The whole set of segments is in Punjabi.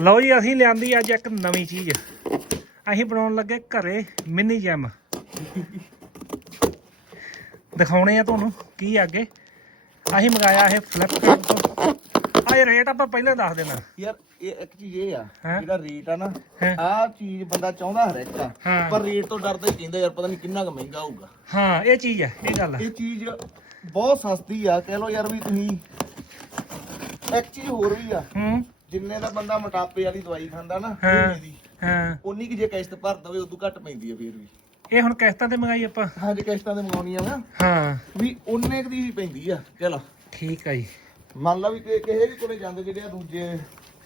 ਲਓ ਜੀ ਅਸੀਂ ਲਿਆਂਦੀ ਅੱਜ ਇੱਕ ਨਵੀਂ ਚੀਜ਼। ਅਸੀਂ ਬਣਾਉਣ ਲੱਗੇ ਘਰੇ ਮਿੰਨੀ ਜੈਮ ਦਿਖਾਉਣੇ ਆ ਤੁਹਾਨੂੰ ਕੀ ਆ ਅੱਗੇ। ਅਸੀਂ ਮੰਗਾਇਆ ਇਹ ਫਲਿੱਪਕਾਰਟ ਤੋਂ। ਆ ਇਹ ਰੇਟ ਆਪਾਂ ਪਹਿਲਾਂ ਦੱਸ ਦੇਣਾ। ਯਾਰ ਇਹ ਇੱਕ ਚੀਜ਼ ਇਹ ਆ ਹੈਂ? ਜਿਹੜਾ ਰੇਟ ਆ ਨਾ ਹੈਂ? ਆਹ ਚੀਜ਼ ਬੰਦਾ ਚਾਹੁੰਦਾ ਹਰ ਇੱਕ ਆ ਹਾਂ। ਪਰ ਰੇਟ ਤੋਂ ਡਰਦਾ ਹੀ ਕਹਿੰਦਾ ਯਾਰ ਪਤਾ ਨਹੀਂ ਕਿੰਨਾ ਕੁ ਮਹਿੰਗਾ ਹੋਊਗਾ। ਹਾਂ ਇਹ ਚੀਜ਼ ਹੈ ਇਹ ਗੱਲ ਹੈ ਇਹ ਚੀਜ਼ ਬਹੁਤ ਸਸਤੀ ਆ। ਕਹਿ ਲਓ ਯਾਰ ਵੀ ਤੁਸੀਂ ਇੱਕ ਚੀਜ਼ ਹੋਰ ਵੀ ਆ। ਹੂੰ। ਜਿੰਨੇ ਦਾ ਬੰਦਾ ਮੋਟਾਪੇ ਵਾਲੀ ਦਵਾਈ ਖਾਂਦਾ ਨਾ ਹਾਂ। ਹਾਂ। ਉਨੀ ਕਿ ਜੇ ਕਿਸ਼ਤ ਭਰ ਦਵੇ ਉਦੋਂ ਘੱਟ ਪੈਂਦੀ ਆ ਫੇਰ ਵੀ। ਇਹ ਹੁਣ ਕਿਸ਼ਤਾਂ ਤੇ ਮੰਗਾਈ ਆਪਾਂ? ਹਾਂ ਜੇ ਕਿਸ਼ਤਾਂ ਤੇ ਮੰਗਾਉਣੀਆਂ ਵਾ ਹਾਂ। ਵੀ ਉਹਨੇ ਕੁ ਦੀ ਹੀ ਪੈਂਦੀ ਆ ਚਲ। ਠੀਕ ਆ ਜੀ। ਮੰਨ ਲਾ ਵੀ ਕਿ- ਕਿਸੇ ਵੀ ਕੋਲੇ ਜਾਂਦੇ ਜਿਹੜੇ ਆ ਦੂਜੇ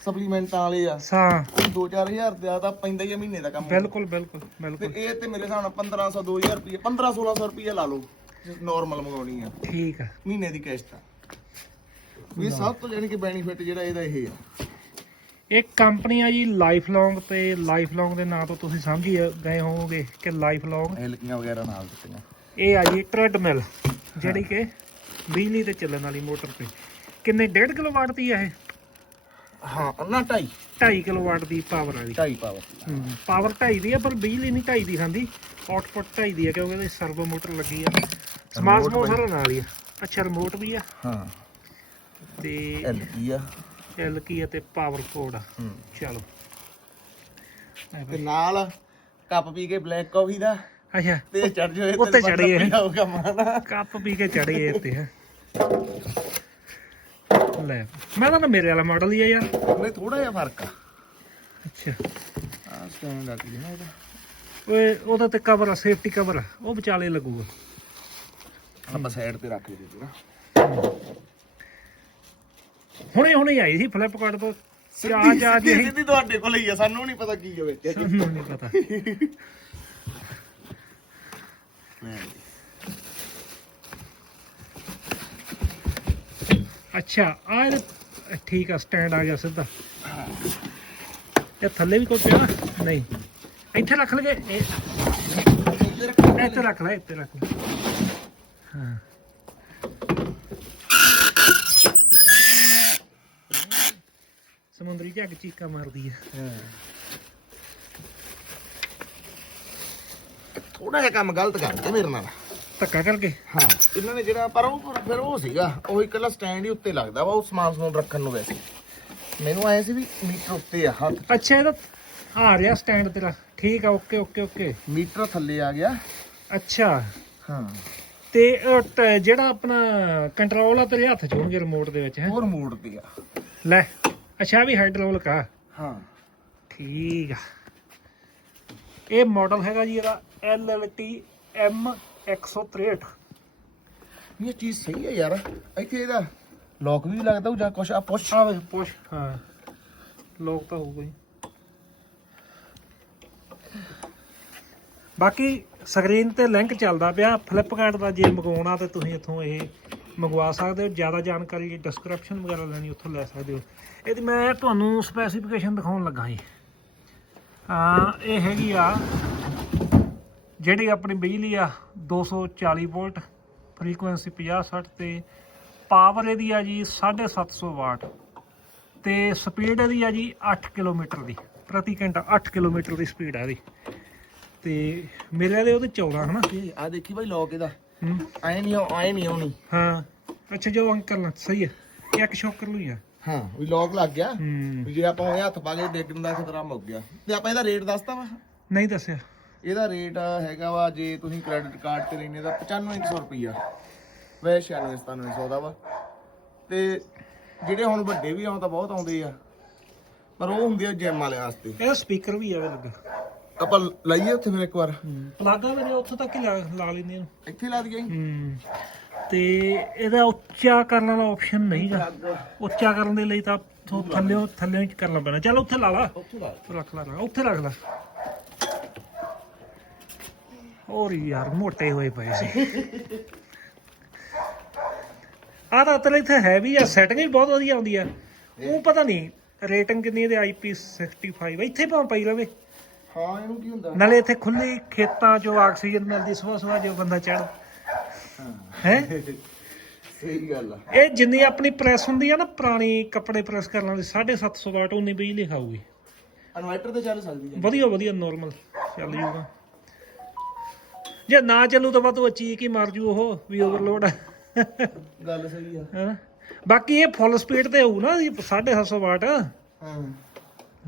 ਸਪਲੀਮੈਂਟਾਂ ਵਾਲੇ ਆ ਸਾਂ ਉਹ 2-4000 ਦਾ ਤਾਂ ਪੈਂਦਾ ਹੀ ਆ ਮਹੀਨੇ ਦਾ ਕੰਮ। ਬਿਲਕੁਲ ਬਿਲਕੁਲ ਤੇ ਬਿਲਕੁਲ ਇਹ ਤੇ ਮੇਰੇ ਹਿਸਾਬ ਨਾਲ 1500 2000 ਰੁਪਏ 15 1600 ਰੁਪਏ ਲਾ ਲਓ ਨਾਰਮਲ ਮੰਗਾਉਣੀ ਆ। ਠੀਕ ਆ। ਮਹੀਨੇ ਦੀ ਕਿਸ਼ਤ ਆ। ਵੀ ਸਭ ਤੋਂ ਜਾਨੀ ਕਿ ਬੈਨੀਫਿਟ ਜਿਹੜਾ ਇਹਦਾ ਇਹ ਆ। ਇਹ ਕੰਪਨੀ ਆ ਜੀ ਲਾਈਫ ਲੌਂਗ ਤੇ ਲਾਈਫ ਲੌਂਗ ਦੇ ਨਾਂ ਤੋਂ ਤੁਸੀਂ ਸਮਝ ਹੀ ਗਏ ਹੋਵੋਗੇ ਕਿ ਲਾਈਫ ਲੌਂਗ ਐਲਕੀਆਂ ਵਗੈਰਾ ਨਾਲ ਦਿੱਤੀਆਂ। ਇਹ ਆ ਜੀ ਟ੍ਰੈਡਮਿਲ ਜਿਹੜੀ ਕਿ ਬਿਜਲੀ ਤੇ ਚੱਲਣ ਵਾਲੀ ਮੋਟਰ ਤੇ। ਕਿੰਨੇ 1.5 ਕਿਲੋਵਾਟ ਦੀ ਆ ਇਹ? ਹਾਂ ਨਾ 2.5 2.5 ਕਿਲੋਵਾਟ ਦੀ ਪਾਵਰ ਵਾਲੀ 2.5 ਪਾਵਰ ਪਾਵਰ 2.5 ਦੀ ਆ ਪਰ ਬਿਜਲੀ ਨਹੀਂ 2.5 ਦੀ ਖਾਂਦੀ ਆਊਟਪੁੱਟ 2.5 ਦੀ ਆ ਕਿਉਂਕਿ ਇਹਦੇ ਸਰਵੋ ਮੋਟਰ ਲੱਗੀ ਆ। ਸਮਾਰਟ ਸਾਰਾ ਨਾਲ ਹੀ ਆ। ਅੱਛਾ ਰਿਮੋਟ ਵੀ ਆ। ਹਾਂ। ਤੇ ਐਲਕੀ ਆ। ਐਲ ਕੀ ਆ ਤੇ ਪਾਵਰ ਕੋਡ ਚਲੋ। ਤੇ ਨਾਲ ਕੱਪ ਪੀ ਕੇ ਬਲੈਕ ਕਾਫੀ ਦਾ। ਅੱਛਾ ਤੇ ਚੜ ਜਾਓ ਇਹ ਉੱਤੇ ਚੜ੍ਹ ਗਏ। ਹੋਊਗਾ ਮਾਨਾ ਕੱਪ ਪੀ ਕੇ ਚੜੇ ਇਹ ਤੇ ਹੈ। ਲੈ ਮੈਂ ਤਾਂ ਮੇਰੇ ਵਾਲਾ ਮਾਡਲ ਹੀ ਆ ਯਾਰ। ਨਹੀਂ ਥੋੜਾ ਜਿਹਾ ਫ਼ਰਕ ਆ। ਅੱਛਾ। ਆ ਸਟੈਂਡ ਆ ਨਾ ਇਹਦਾ। ਓਏ ਉਹਦਾ ਤੇ ਕਵਰ ਆ ਸੇਫਟੀ ਕਵਰ ਆ। ਉਹ ਵਿਚਾਲੇ ਲੱਗੂਗਾ। ਆਪਾਂ ਸਾਈਡ ਤੇ ਰੱਖ ਲਈ ਨਾ ਹੁਣੇ ਹੁਣੇ ਆਈ ਸੀ ਫਲਿੱਪਕਾਰਟ ਤੋਂ। ਚਾਹ ਚਾਹ ਸਿੱਧੀ ਜੀ ਸਿੱਧੀ ਤੁਹਾਡੇ ਕੋਲ ਹੀ ਆ ਸਾਨੂੰ ਨਹੀਂ ਪਤਾ ਕੀ ਹੋਵੇ। ਸਾਨੂੰ ਨਹੀਂ ਪਤਾ। ਅੱਛਾ ਆ ਠੀਕ ਆ ਸਟੈਂਡ ਆ ਗਿਆ ਸਿੱਧਾ। ਇਹ ਥੱਲੇ ਵੀ ਕੋਈ ਪਿਆ? ਨਹੀਂ। ਇੱਥੇ ਰੱਖ ਲਗੇ। ਇਹ ਇੱਥੇ ਰੱਖ ਲੈ ਇੱਥੇ ਰੱਖ ਲੈ। ਹਾਂ। ਝੱਗ ਚੀਕਾ ਮਾਰਦੀ ਹੈ। ਥੋੜਾ ਜਿਹਾ ਕੰਮ ਗਲਤ ਕਰਦੇ ਮੇਰੇ ਨਾਲ। ਧੱਕਾ ਕਰਕੇ? ਹਾਂ ਇਹਨਾਂ ਨੇ ਜਿਹੜਾ ਪਰ ਉਹ ਫਿਰ ਉਹ ਸੀਗਾ ਉਹ ਇਕੱਲਾ ਸਟੈਂਡ ਹੀ ਉੱਤੇ ਲੱਗਦਾ ਵਾ ਉਹ ਸਮਾਨ ਸਮੂਨ ਰੱਖਣ ਨੂੰ ਵੈਸੇ। ਮੈਨੂੰ ਆਇਆ ਸੀ ਵੀ ਮੀਟਰ ਉੱਤੇ ਆ ਹੱਥ ਅੱਛਾ ਇਹਦਾ ਆ ਰਿਹਾ ਸਟੈਂਡ ਤੇਰਾ। ਠੀਕ ਆ ਓਕੇ ਓਕੇ ਓਕੇ ਮੀਟਰ ਥੱਲੇ ਆ ਗਿਆ। ਅੱਛਾ। ਹਾਂ। ਤੇ ਉਹ ਟ- ਜਿਹੜਾ ਆਪਣਾ ਕੰਟਰੋਲ ਆ ਤੇਰੇ ਹੱਥ ਚ ਹੋਣਗੇ ਰਿਮੋਟ ਦੇ ਵਿੱਚ ਹੈ? ਹੋਰ ਮੋੜ ਤੇ ਆ। ਲੈ। ਅੱਛਾ ਆਹ ਵੀ ਹਾਈਡ੍ਰੋਲਿਕ ਆ ਹਾਂ। ਠੀਕ ਆ। ਇਹ ਮਾਡਲ ਹੈਗਾ ਜੀ ਇਹਦਾ LLT M 163 ਇਹ ਚੀਜ਼ ਸਹੀ ਹੈ ਯਾਰ। ਇੱਥੇ ਇਹਦਾ ਲੋਕ ਵੀ ਲੱਗਦਾ ਉਹ ਜਾਂ ਕੁਛ ਆ ਪੁਸ਼। ਆ ਵੇ ਪੁਸ਼ ਹਾਂ। ਲੋਕ ਤਾਂ ਹੋਊਗਾ ਹੀ ਬਾਕੀ ਸਕਰੀਨ ਤੇ ਲਿੰਕ ਚੱਲਦਾ ਪਿਆ। ਫਲਿੱਪਕਾਰਟ ਦਾ ਜੇ ਮੰਗਵਾਉਣਾ ਤੇ ਤੁਸੀਂ ਇੱਥੋਂ ਇਹ ਮੰਗਵਾ ਸਕਦੇ ਹੋ, ਜ਼ਿਆਦਾ ਜਾਣਕਾਰੀ ਡਿਸਕ੍ਰਿਪਸ਼ਨ ਵਗੈਰਾ ਲੈਣੀ, ਉੱਥੋਂ ਲੈ ਸਕਦੇ ਹੋ। ਇਹਦੀ ਮੈਂ ਤੁਹਾਨੂੰ ਸਪੈਸੀਫਿਕੇਸ਼ਨ ਦਿਖਾਉਣ ਲੱਗਾ ਜੀ। ਆ ਇਹ ਹੈਗੀ ਆ, ਜਿਹੜੀ ਆਪਣੀ ਬਿਜਲੀ ਆ 240 ਵੋਲਟ ਫ੍ਰੀਕੁਐਂਸੀ 50 60 ਤੇ ਪਾਵਰ ਇਹਦੀ ਆ ਜੀ 750 ਵਾਟ ਤੇ ਸਪੀਡ ਇਹਦੀ ਆ ਜੀ 8 ਕਿਲੋਮੀਟਰ ਦੀ, ਪ੍ਰਤੀ ਘੰਟਾ 8 ਕਿਲੋਮੀਟਰ ਦੀ ਸਪੀਡ ਆ ਇਹਦੀ। ਤੇ ਮੇਰੇ ਵਾਲੇ ਉਹਦੇ 14 ਹਨਾ? ਆ ਦੇਖੀ ਭਾਈ ਲੋਕ ਇਹਦਾ। ਹੂੰ। ਆਏ ਨਹੀਂ ਆਏ ਨਹੀਂ ਆਉਣੀ। ਹਾਂ। ਅੱਛਾ ਜੋ ਅੰਕਲ ਨਾਲ ਸਹੀ ਹੈ। ਇਹ ਇੱਕ ਸ਼ੌਕਰ ਹੀ ਆ ਹਾਂ ਵੀ ਲੋਕ ਲੱਗ ਗਿਆ। ਹੂੰ। ਵੀ ਜੇ ਆਪਾਂ ਉਹ ਹੱਥ ਪਾ ਕੇ ਡਿੱਗਣ ਦਾ ਖਤਰਾ ਮੁੱਕ ਗਿਆ। ਤੇ ਆਪਾਂ ਇਹਦਾ ਰੇਟ ਦੱਸਤਾ ਵਾ? ਨਹੀਂ ਦੱਸਿਆ। ਇਹਦਾ ਰੇਟ ਹੈਗਾ ਵਾ ਜੇ ਤੁਸੀਂ ਕ੍ਰੈਡਿਟ ਕਾਰਡ ਤੇ ਲੈਨੇ ਤਾਂ 9500 ਰੁਪਈਆ। ਵੈ 96 9700 ਦਾ ਵਾ। ਤੇ ਜਿਹੜੇ ਹੁਣ ਵੱਡੇ ਵੀ ਆਉਂ ਤਾਂ ਬਹੁਤ ਆਉਂਦੇ ਆ। ਪਰ ਉਹ ਹੁੰਦੇ ਆ ਜਿਮ ਵਾਲੇ ਵਾਸਤੇ। ਇਹਦਾ ਸਪੀਕਰ ਵੀ ਆਵੇ ਲੱਗਾ। ਆਪਾਂ ਲਾਈਏ ਉੱਥੇ ਫਿਰ ਇੱਕ ਵਾਰ। ਪਲਾਗਾ ਮੇਰੇ ਉੱਥੋਂ ਤੱਕ ਹੀ ਲਾ ਲਾ ਲੈਂਦੇ ਨੇ ਇੱਥੇ ਲਾ ਦਈਏ। ਹੂੰ। ਤੇ ਇਹਦਾ ਉੱਚਾ ਕਰਨ ਵਾਲਾ ਆਪਸ਼ਨ ਨਹੀਂਗਾ ਉੱਚਾ ਕਰਨ ਦੇ ਲਈ ਤਾਂ ਥੋ- ਥੱਲਿਓਂ ਥੱਲਿਓਂ ਹੀ ਕਰਨਾ ਪੈਣਾ। ਚੱਲ ਉੱਥੇ ਲਾ ਲਾ। ਉੱਥੇ ਲਾ ਰੱਖ ਲਾ ਉੱਥੇ ਰੱਖ ਲਾ। ਹੋਰ ਯਾਰ ਮੋਟੇ ਹੋਏ ਪਏ ਸੀ। ਆ ਤਾਂ ਤੇਰੇ ਇੱਥੇ ਹੈ ਵੀ ਆ। ਸੈਟਿੰਗ ਵੀ ਬਹੁਤ ਵਧੀਆ ਆਉਂਦੀ ਆ। ਉਹ ਪਤਾ ਨਹੀਂ ਰੇਟਿੰਗ ਕਿੰਨੀ ਇਹਦੇ IP65 ਇੱਥੇ ਭਾਵੇਂ ਪਈ ਰਵੇ। ਹਾਂ ਇਹਨੂੰ ਕੀ ਹੁੰਦਾ? ਨਾਲੇ ਇੱਥੇ ਖੁੱਲੀ ਖੇਤਾਂ 'ਚੋਂ ਆਕਸੀਜਨ ਮਿਲਦੀ ਸਵੇਰ ਸਵੇਰ ਜੋ ਬੰਦਾ ਚੜ ਹੈ। ਸਹੀ ਗੱਲ ਆ। ਇਹ ਜਿੰਨੀ ਆਪਣੀ ਪ੍ਰੈਸ ਹੁੰਦੀ ਆ ਨਾ ਪੁਰਾਣੀ ਕੱਪੜੇ ਪ੍ਰੈਸ ਕਰਨ ਵਾਲੀ 750 ਵਾਟ ਉਨੀ ਬਿਜਲੀ ਖਾਊਗੀ ਇਨਵਰਟਰ ਤੇ ਚੱਲ ਸਕਦੀ ਹੈ ਵਧੀਆ ਵਧੀਆ ਨਾਰਮਲ ਚੱਲ ਜੂਗਾ। ਜੇ ਨਾ ਚੱਲੂ ਤਾਂ ਬਾਅਦ ਉਹ ਚੀਕ ਹੀ ਮਾਰ ਜੂ ਉਹ ਵੀ ਓਵਰਲੋਡ ਗੱਲ ਸਹੀ ਆ। ਹੈ? ਬਾਕੀ ਇਹ ਫੁੱਲ ਸਪੀਡ ਤੇ ਹੋਊ ਨਾ 750 ਵਾਟ। ਹਾਂ।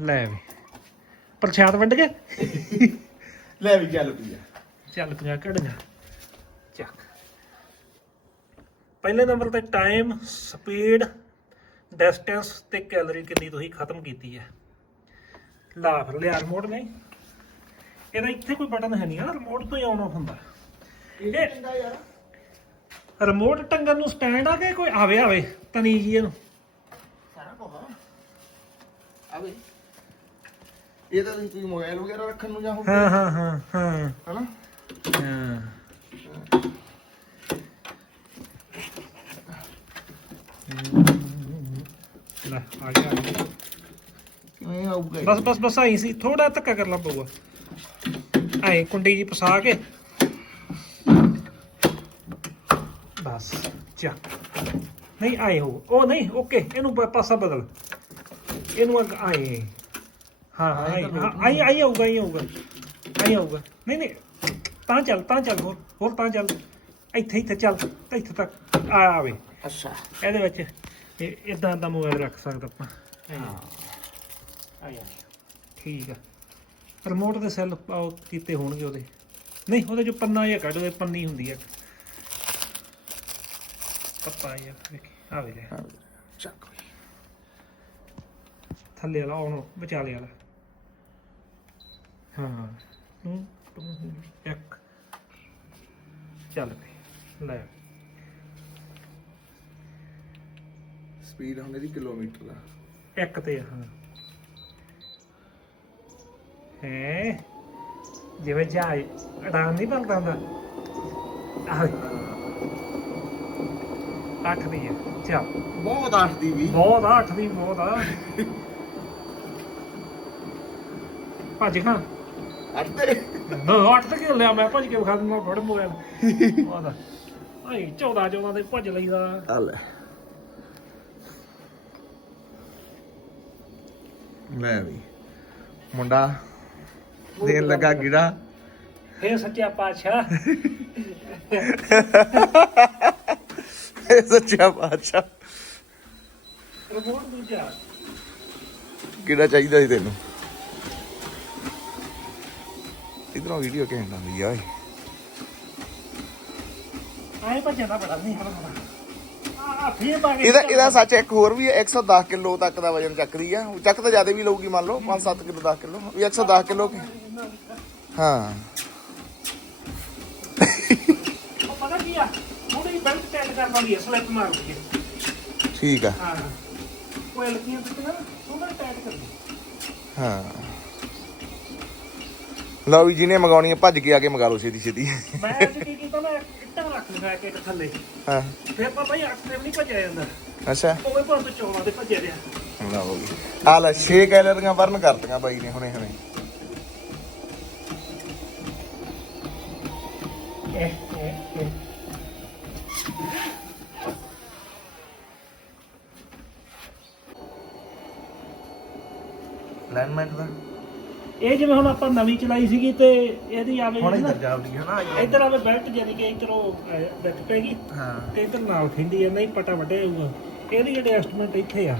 ਲੈ ਵੀ। ਪ੍ਰਸ਼ਾਦ ਵੰਡ ਕੇ? ਲੈ ਵੀ ਚੱਲ ਪਈ ਆ। ਚੱਲ ਪਿਆ ਘੜੀਆਂ। ਚੱਕ। ਪਹਿਲੇ ਨੰਬਰ ਤੇ ਟਾਈਮ ਸਪੀਡ ਡਿਸਟੈਂਸ ਤੇ ਕੈਲਰੀ ਕਿੰਨੀ ਤੁਸੀਂ ਖਤਮ ਕੀਤੀ ਹੈ। ਲਾ ਫਿਰ ਲਿਆ ਰਿਮੋਟ ਨਹੀਂ। ਇਹਦਾ ਇੱਥੇ ਕੋਈ ਬਟਨ ਹੈ ਨਹੀਂ ਆ ਰਿਮੋਟ ਤੋਂ ਹੀ ਆਨ ਆਫ ਹੁੰਦਾ। ਇਹ ਰਿਮੋਟ ਟੰਗਣ ਨੂੰ ਸਟੈਂਡ ਆ ਕੇ ਕੋਈ ਆਵੇ ਆਵੇ ਤਨੀ ਜੀ ਇਹਨੂੰ ਸਾਰਾ ਕੋਹਾ ਆਵੇ। ਇਹ ਤਾਂ ਤੁਸੀਂ ਮੋਬਾਈਲ ਵਗੈਰਾ ਰੱਖਣ ਨੂੰ ਜਾਂ ਹੋ ਹਾਂ ਹਾਂ ਹਾਂ ਹਾਂ। ਹਨਾ? ਹਾਂ। ਲੈ ਆ ਗਿਆ। ਆ ਗਿਆ। ਕਿਵੇਂ ਆਊਗਾ ਇਹ? ਬਸ ਬਸ ਬਸ ਆਈ ਸੀ। ਥੋੜਾ ਧੱਕਾ ਕਰਨਾ ਪਊਗਾ। ਐ ਕੁੰਡੀ ਜੀ ਫਸਾ ਕੇ। ਬਸ ਚੱਕ ਨਹੀਂ ਆਏ ਹੋ। ਉਹ ਨਹੀਂ ਓਕੇ। ਇਹਨੂੰ ਪ- ਪਾਸਾ ਬਦਲ। ਇਹਨੂੰ ਅੱਗ ਆਏ। ਹਾਂ ਹਾਂ ਆਈ ਹਾਂ, ਆਈ ਆਊਗਾ ਆਈ ਆਊਗਾ ਆਈ ਆਊਗਾ। ਨਹੀਂ ਨਹੀਂ ਤਾਂ ਚੱਲ ਤਾਂ ਚੱਲ ਹੋਰ ਹੋਰ ਤਾਂ ਚੱਲ। ਇੱਥੇ ਇੱਥੇ ਚੱਲ ਤੇ ਇੱਥੇ ਤੱਕ ਆ ਆਵੇ। ਅੱਛਾ। ਇਹਦੇ ਵਿੱਚ ਇਦਾਂ ਦਾ ਮੋਬਾਈਲ ਰੱਖ ਸਕਦਾ ਆਪਾਂ। ਆ। ਗਿਆ ਠੀਕ ਆ। ਰਿਮੋਟ ਦੇ ਸੈੱਲ ਪਾਓ ਕੀਤੇ ਹੋਣਗੇ ਉਹਦੇ। ਨਹੀਂ ਉਹਦੇ ਜੋ ਪੰਨਾ ਜਿਹਾ ਕੱਢ ਉਹਦੇ ਪੰਨੀ ਹੁੰਦੀ ਆ। ਪੱਪਾ ਜਿਹਾ ਵੇਖੀ ਆ ਵੇ ਲੈ। ਚੱਕ ਥੱਲੇ ਵਾਲਾ ਉਹਨੂੰ ਵਿਚਾਲੇ ਵਾਲਾ। ਹਾਂ ਤੂੰ ਤੂੰ ਇੱਕ। ਚੱਲ ਪਈ ਲੈ। ਸਪੀਡ ਹੁਣ ਇਹਦੀ ਕਿਲੋਮੀਟਰ ਆ ਇੱਕ ਤੇ ਹਾਂ। ਹੈ? ਜਿਵੇਂ ਜਹਾਜ਼ ਉਡਾਨ ਨਹੀਂ ਬਣਦਾ ਹੁੰਦਾ? ਆਹ। ਅੱਠ ਦੀ ਹੈ ਚੱਲ। ਬਹੁਤ ਆਖਦੀ ਵੀ। ਬਹੁਤ ਆ ਅੱਠ ਦੀ ਬਹੁਤ ਆ। ਭੱਜ ਖਾਂ। ਅੱਤੇ ਨਾ ਅੱਠ ਤੇ ਕਿਉਂ ਲਿਆ? ਮੈਂ ਭੱਜ ਕੇ ਵਿਖਾ ਦਿੰਦਾ ਫੜ ਮੋਬਾਈਲ। ਉਹਦਾ ਆਈ 14 14 ਦੇ ਭੱਜ ਲਈਦਾ। ਆ ਲੈ। ਲੈ ਵੀ। ਮੁੰਡਾ ਦੇਣ ਲੱਗਾ ਗਿੜਾ। ਫੇਰ ਸੱਚਿਆ ਪਾਤਸ਼ਾਹ। ਇਹ ਸੱਚਾ ਬਾਦਸ਼ਾਹ ਰਿਮੋਟ ਦੂਜਾ। ਕਿਹੜਾ ਚਾਹੀਦਾ ਸੀ ਤੈਨੂੰ। ਇਧਰੋਂ ਵੀਡੀਓ ਕਹਿਣ ਆਉਂਦੀ ਆ ਓਏ ਆਏ ਭੱਜਦਾ ਬੜਾ ਨਹੀਂ ਹਰ ਆ ਫੇਰ ਪਾ ਕੇ ਇਹਦਾ ਇਹਦਾ ਸੱਚ ਇੱਕ ਹੋਰ ਵੀ ਹੈ 110 ਕਿਲੋ ਤੱਕ ਦਾ ਵਜਨ ਚੱਕਦੀ ਆ। ਉਹ ਚੱਕ ਤਾਂ ਜ਼ਿਆਦਾ ਵੀ ਲਊਗੀ ਮੰਨ ਲਓ 5-7 ਕਿਲੋ 10 ਕਿਲੋ ਵੀ 110 ਕਿਲੋ ਹਾਂ। ਉਹ ਪਤਾ ਕੀ ਆ? ਥੋੜੀ ਬੈਲਟ ਸਲਿੱਪ ਠੀਕ ਆ। ਹਾਂ। ਕੋਈ ਲਕੀਆਂ ਤੇ ਨਾ ਥੋੜਾ ਟੈਟ ਕਰ ਦੇ ਹਾਂ। ਲਓ ਵੀ ਜਿਹਨੇ ਮੰਗਾਉਣੀ ਹੈ ਭੱਜ ਕੇ ਆ ਕੇ ਮੰਗਾ ਲਓ ਛੇਤੀ ਛੇਤੀ। ਮੈਂ ਅੱਜ ਕੀ ਕੀਤਾ ਮੈਂ ਇੱਟਾਂ ਰੱਖ ਲਿਆ ਕਿ ਥੱਲੇ। ਹਾਂ। ਫੇਰ ਪਾ ਭਾਈ ਅੱਠ ਤੇ ਵੀ ਨਹੀਂ ਭੱਜਿਆ ਜਾਂਦਾ। ਅੱਛਾ। ਉਵੇਂ ਭਾਂ ਤੋਂ 14 ਦੇ ਭੱਜਿਆ ਰਿਹਾ। ਲਓ ਵੀ। ਆ ਲੈ 6 ਕੈਲਰੀਆਂ ਬਰਨ ਕਰਤੀਆਂ ਬਾਈ ਨੇ ਹੁਣੇ ਹੁਣੇ। ਅਲਾਈਨਮੈਂਟ ਦਾ? ਇਹ ਜਿਵੇਂ ਹੁਣ ਆਪਾਂ ਨਵੀਂ ਚਲਾਈ ਸੀਗੀ ਤੇ ਇਹਦੀ ਆਵੇ ਹੁਣ ਨਾ, ਇੱਧਰ ਜਾਵੜੀ ਹੈ ਨਾ ਇੱਧਰ ਆਵੇ ਬੈਲਟ ਜਾਨੀ ਕਿ ਇੱਧਰੋਂ ਵਿੱਚ ਪੈਗੀ ਹਾਂ। ਤੇ ਇੱਧਰ ਨਾਲ ਖਿੰਡੀ ਜਾਂਦਾ ਹੀ ਪਟਾ ਵੱਡੇ ਹੋਊਗਾ। ਇਹਦੀ ਐਡਜਸਟਮੈਂਟ ਇੱਥੇ ਆ।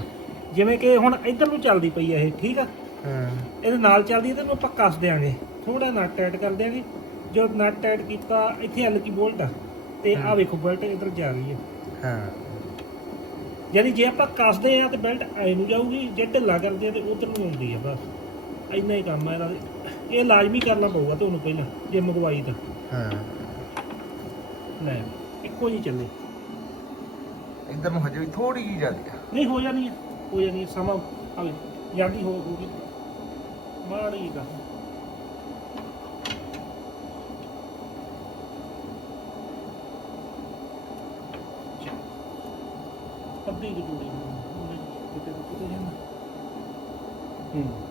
ਜਿਵੇਂ ਕਿ ਹੁਣ ਇੱਧਰ ਨੂੰ ਚੱਲਦੀ ਪਈ ਆ ਇਹ ਠੀਕ ਆ? ਹਾਂ। ਇਹਦੇ ਨਾਲ ਚੱਲਦੀ ਹੈ ਤੇ ਇਹਨੂੰ ਆਪਾਂ ਕੱਸ ਦਿਆਂਗੇ। ਥੋੜਾ ਨਟ ਟਾਈਟ ਕਰ ਦਿਆਂਗੇ। ਜੋ ਨਟ ਟਾਈਟ ਕੀਤਾ ਇੱਥੇ ਹਲ ਕੀ ਬੋਲਟ ਆ। ਤੇ ਆ ਵੇਖੋ ਬੈਲਟ ਇੱਧਰ ਜਾ ਰਹੀ ਹੈ ਹਾਂ। ਯਾਨੀ ਜੇ ਆਪਾਂ ਕੱਸਦੇ ਆ ਤੇ ਬੈਲਟ ਐ ਨੂੰ ਜਾਊਗੀ ਜੇ ਢਿੱਲਾ ਕਰਦੇ ਆ ਤੇ ਉਧਰ ਨੂੰ ਆਉਂਦੀ ਆ ਬਸ। ਇੰਨਾ ਹੀ ਕੰਮ ਆ ਇਹਦਾ। ਇਹ ਲਾਜ਼ਮੀ ਕਰਨਾ ਪਊਗਾ ਤੁਹਾਨੂੰ ਪਹਿਲਾਂ ਜੇ ਮੰਗਵਾਈ ਤਾਂ। ਹਾਂ। ਲੈ ਇੱਕੋ ਜੀ ਚੱਲੇ। ਇੱਧਰ ਨੂੰ ਹਜੇ ਵੀ ਥੋੜੀ ਜਿਹੀ ਜਾਂਦੀ ਆ ਨਹੀਂ ਹੋ ਜਾਣੀ ਹੈ ਹੋ ਜਾਣੀ ਸਮਾਂ ਆਵੇ ਜਾਂਦੀ ਹੋ ਹੋਊਗੀ ਮਾੜੀ ਦਾ ਅੱਧੀ ਕੁ ਦੂਰੀ ਨੂੰ। ਉਹਨੇ ਕਿਤੇ ਤੋਂ ਕਿਤੇ ਜਾਣਾ। ਹੂੰ।